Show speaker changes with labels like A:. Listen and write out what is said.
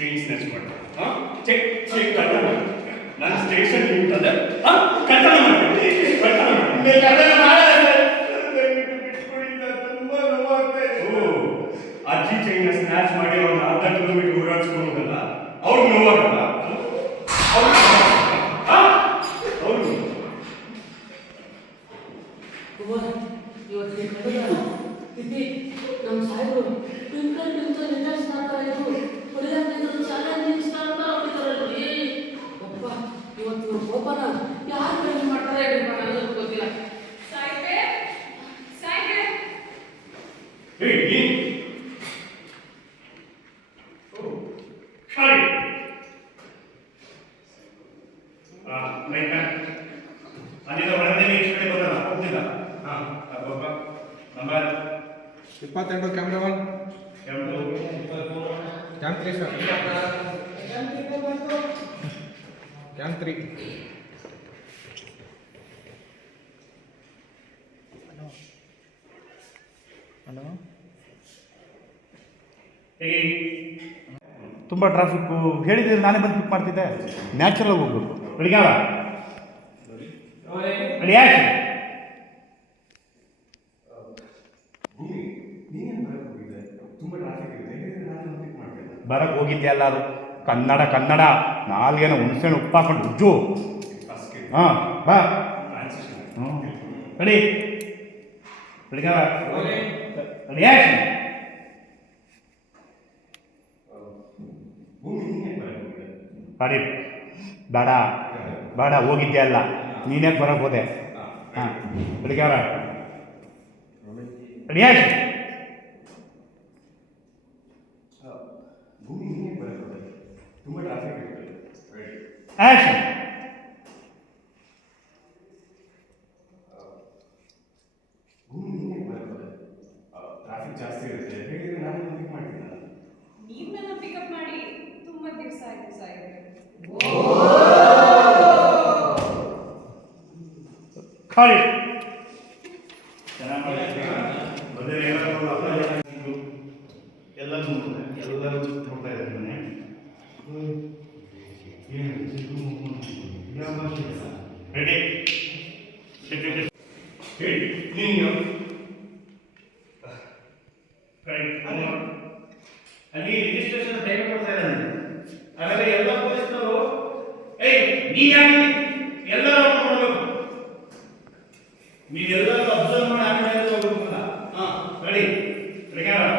A: Chain snatch ಮಾಡಿ ಹಾ check check ಕಳ್ತನ ನಾನು ಸ್ಟೇಷನ್ ನಿಂತಂದೆ ಹಾ ಕಳ್ತನ ಮಾಡ್ತೀನಿ ಕಳ್ತನ ಮಾಡಿ
B: ಮಾಡಲ್ಲ
A: ಓ ಅಜ್ಜಿ ಚೈನ್ ಸ್ನ್ಯಾಚ್ ಮಾಡಿ ಅವ್ರನ್ನ ಅರ್ಧ ಕಿಲೋಮೀಟರ್ ಓಡಾಡಿಸ್ಕೊಂಡಲ್ಲ ಅವ್ರು ನೋವಾಗಲ್ಲ? ಅವ್ರಿಗೆ ಹಾ? ಅವ್ರಿಗೆ
C: ಕುಮಾರ್ ಇವತ್ತು ಕಳೆದ ತಿಥಿ ನಮ್ಮ ಸಾಹೇಬರು ಟ್ವಿಂಕಲ್ ಟ್ವಿಂಕಲ್ ರಿಟರ್ನ್ಸ್ ಮಾಡ್ತಾ
A: ಆ ಲೈಕ್ ಅಲ್ಲಿಂದ ಹೊರಗಡೆ ಎಷ್ಟು ಕಡೆ ಬರಲ್ಲ ಹೋಗ್ತಿಲ್ಲ ಹಾ ನಂಬರ್.
D: ಇಪ್ಪತ್ತೆರಡು camera one cam three sir cam three hello
B: ತುಂಬ ಟ್ರಾಫಿಕ್ಕು ಹೇಳಿದ್ರೆ ನಾನೇ ಬಂದು ಪಿಕ್ ಮಾಡ್ತಿದ್ದೆ. ನ್ಯಾಚುರಲ್ ಹೋಗ್ಬೇಕು.
A: ರೆಡಿ ಆಯ್ತು
B: ಬರಕ್ಕೆ ಹೋಗಿದ್ದೆ ಎಲ್ಲಾರು ಕನ್ನಡ ಕನ್ನಡ ನಾಲ್ಗೇನ ಹುಣಸೆಹಣ್ಣು ಉಪ್ಪು ಹಾಕೊಂಡು ಉಜ್ಜು ಹಾಂ ಬಾ ಹ್ಞೂ ರೆಡಿ ಬೆಳಿಗ್ಗೆ ರೆಡಿ ಯಾಕೆ ಗಾಡಿ ಬೇಡ ಬೇಡ ಹೋಗಿದ್ದೆ ಅಲ್ಲ ನೀನೇ ಬರೋಕೆ ಹೋದೆ. ಹಾಂ ಬೆಳಿಗ್ಗೆ ಅವರ. ಆಯ್ತು ಆಕ್ಷನ್
A: ಟ್ರಾಫಿಕ್ ಜಾಸ್ತಿ ಇರುತ್ತೆ ಹೇಳಿದ್ರೆ ನಾನು ಪಿಕ್ ಮಾಡ್ತೀನಿ
E: ನೀವು ನನ್ನ ಪಿಕಪ್ ಮಾಡಿ ತುಂಬಾ ದಿವಸ ಆಯ್ತು
A: ಖಾಲಿ. ಎಲ್ಲರೂ ಎಲ್ಲರೂ ನೋಡ್ತಾ ಇದ್ದಾರೆ ಮನೆ. ರೆಡಿ ಹೇಳಿ ನೀನು ಅಲ್ಲಿ ರಿಜಿಸ್ಟ್ರೇಷನ್ ಟೈಮ್ ಕೊಡ್ತಾ ಇದ್ದಾರೆ. ಅದರಲ್ಲಿ ಎಲ್ಲ ಪೊಲೀಸ್ನವರು ಏಯ್, ನೀ ಯಾಕೆ ಎಲ್ಲರೂ ನೋಡ್ಬೇಕು ನೀವೆಲ್ಲರೂ ಅಬ್ಸರ್ವ್ ಮಾಡಿ ಆಮೇಲೆ ಹೋಗ್ಬೇಕಲ್ಲ ಹಾ ರೆಡಿ ರೆಗ್ಯಾರ ರಿಯಾಕ್ಷನ್
E: ಸಾಯ್ಬೆ ಸಾಯ್ಬೆ
A: ಹೇಳಿ ನೀನು ಯಾವ ಅರೆ ನೀನು ಯಾಕೆ ಬರಕ್ಕೆ ಹೋಗಿದ್ದೆ ಹೇಳಿದ್ರೆ ನಾನು ಪಿಕ್ ಮಾಡ್ತಿದ್ದಲ್ವಾ ಖಾಲಿ ಮಾಡ